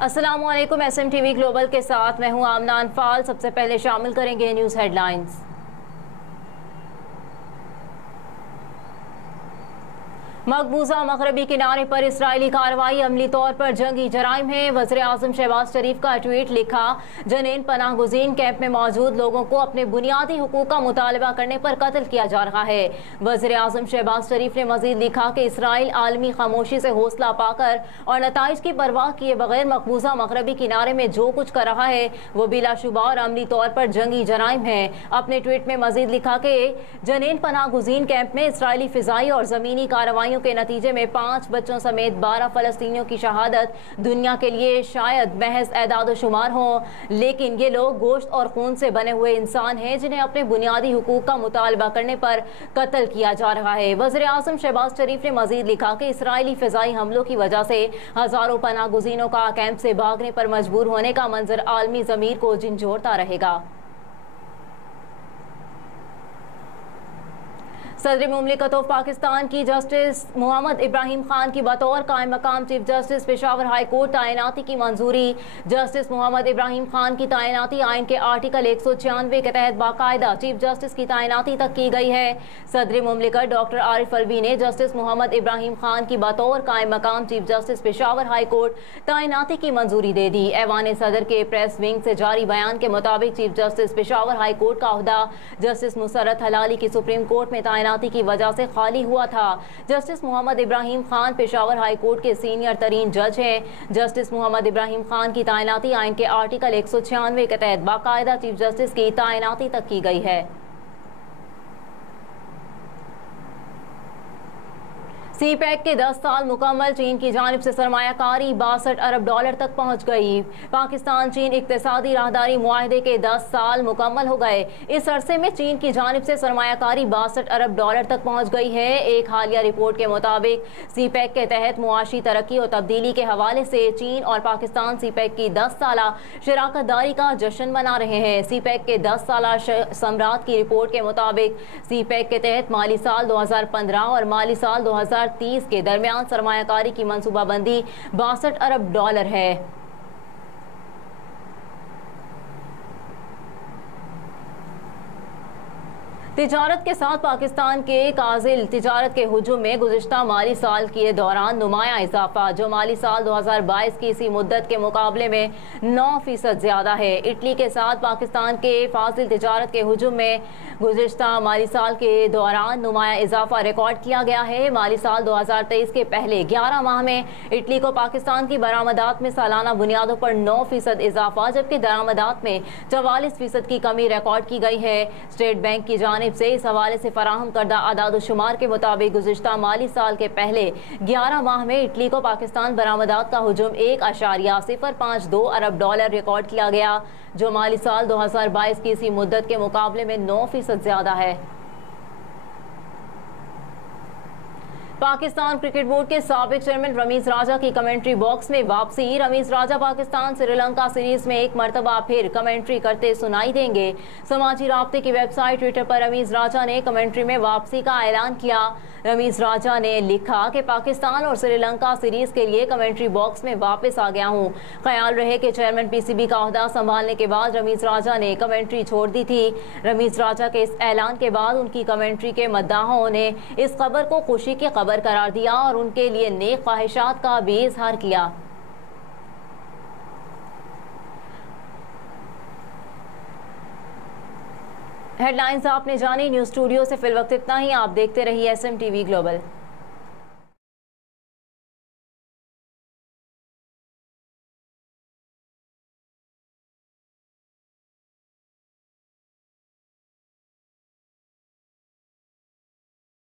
अस्सलामुअलैकुम। SMTV global के साथ मैं हूं आमना अनफाल। सबसे पहले शामिल करेंगे न्यूज़ हेडलाइंस। मकबूजा मगरबी किनारे पर इसराइली कार्रवाई अमली तौर पर जंगी जराइम है। वज़ीर आज़म शहबाज शरीफ का ट्वीट लिखा, जनीन पनाह गुज़ीन कैंप में मौजूद लोगों को अपने बुनियादी हुकूक का मुतालबा करने पर कत्ल किया जा रहा है। वज़ीर आज़म शहबाज शरीफ ने मजीद लिखा कि इसराइल आलमी खामोशी से हौसला पाकर और नताइज की परवाह किए बगैर मकबूजा मगरबी किनारे में जो कुछ कर रहा है वो बिलाशुबा और अमली तौर पर जंगी जराइम है। अपने ट्वीट में मजीद लिखा कि जनीन पनाह गुज़ीन कैंप में इसराइली फिजाई और ज़मीनी कार्रवाइयों के नतीजे में 5 बच्चों समेत 12 फलस्तीनियों की शहादत दुनिया के लिए शायद महज एदाद शुमार हो, लेकिन ये लोग गोश्त और खून से बने हुए इंसान हैं जिन्हें अपने बुनियादी हुकूक का मुतालबा करने पर कत्ल किया जा रहा है। वज़ीर आज़म शहबाज शरीफ ने मजीद लिखा कि इसराइली फिजाई हमलों की वजह से हजारों पनाह गुज़ीनों का कैंप से भागने पर मजबूर होने का मंजर आलमी ज़मीर को झंझोड़ता रहेगा। सदर मुमलिकत ऑफ पाकिस्तान की जस्टिस मोहम्मद इब्राहिम खान की बतौर कायम मकाम chief justice Peshawar high court तैनाती की मंजूरी। जस्टिस मोहम्मद इब्राहिम खान की तैनाती आइन के आर्टिकल 196 के तहत बाकायदा चीफ जस्टिस की तैनाती तक की गई है। सदर मुमलिकत डॉक्टर आरिफ अलवी ने जस्टिस मोहम्मद इब्राहिम खान की बतौर कायम मकाम chief justice Peshawar high court तैनाती की मंजूरी दे दी। ऐवान सदर के प्रेस विंग से जारी बयान के मुताबिक chief justice Peshawar high court का ओहदा जस्टिस मुसर्रत हलाली की सुप्रीम कोर्ट में तैनाती की वजह से खाली हुआ था। Justice Mohammad Ibrahim Khan Peshawar high court के सीनियर तरीन जज हैं। जस्टिस मोहम्मद इब्राहिम खान की तैनाती आइन के आर्टिकल 196 के तहत बाकायदा चीफ जस्टिस की तैनाती तक की गई है। CPEC के 10 साल मुकम्मल। चीन की जानिब से सरमायाकारी 62 अरब डॉलर तक पहुँच गई। पाकिस्तान चीन इक्तिसादी राहदारी मुआहदे के 10 साल मुकम्मल हो गए। इस अरसे में चीन की जानिब से सरमायाकारी 62 अरब डॉलर तक पहुँच गई है। एक हालिया रिपोर्ट के मुताबिक CPEC के तहत मुआशी तरक्की और तब्दीली के हवाले से चीन और पाकिस्तान CPEC की 10 साला शराकत दारी का जश्न मना रहे हैं। CPEC के 10 साला सम्राट की रिपोर्ट के मुताबिक CPEC के तहत माली साल 2015 और माली साल 2030 के दरमियान सरमायाकारी की मंसूबाबंदी 62 अरब डॉलर है। तिजारत के साथ पाकिस्तान के काजिल तिजारत के हुजूम में गुज़िश्ता माली साल के दौरान नुमाया इजाफा, जो माली साल 2022 की इसी मुद्दत के मुकाबले में 9% ज़्यादा है। इटली के साथ पाकिस्तान के फाजिल तिजारत के हुजूम में गुज़िश्ता माली साल के दौरान नुमाया इजाफा रिकॉर्ड किया गया है। माली साल 2023 के पहले 11 माह में इटली को पाकिस्तान की बरामदात में सालाना बुनियादों पर 9% इजाफा जबकि दरामदात में 44% की कमी रिकॉर्ड की गई है। स्टेट बैंक की जानिब से इस हवाले से फराहम करदा आदाद शुमार के मुताबिक गुज़िश्ता माली साल के पहले 11 माह में इटली को पाकिस्तान बरामदात का हुजूम 1.052 अरब डॉलर रिकॉर्ड किया गया, जो माली साल 2022 की इसी मुद्दत के मुकाबले में 9% ज़्यादा है। पाकिस्तान क्रिकेट बोर्ड के साबिक चेयरमैन रमीज राजा की कमेंट्री बॉक्स में वापसी। रमीज राजा पाकिस्तान श्रीलंका सीरीज में एक मरतबा फिर कमेंट्री करते सुनाई देंगे। समाजी राब्ते की वेबसाइट ट्विटर पर रमीज राजा ने कमेंट्री में वापसी का ऐलान किया। रमीज राजा ने लिखा कि पाकिस्तान और श्रीलंका सीरीज के लिए कमेंट्री बॉक्स में वापस आ गया हूँ। ख्याल रहे कि चेयरमैन PCB का ओहदा संभालने के बाद रमीज राजा ने कमेंट्री छोड़ दी थी। रमीज राजा के इस ऐलान के बाद उनकी कमेंट्री के मद्दाहों ने इस खबर को खुशी की खबर करार दिया और उनके लिए नेक ख्वाहिशात का भी इजहार किया। हेडलाइंस आपने जानी। न्यूज़ स्टूडियो से फिल वक्त इतना ही। आप देखते रहिए SMTV ग्लोबल।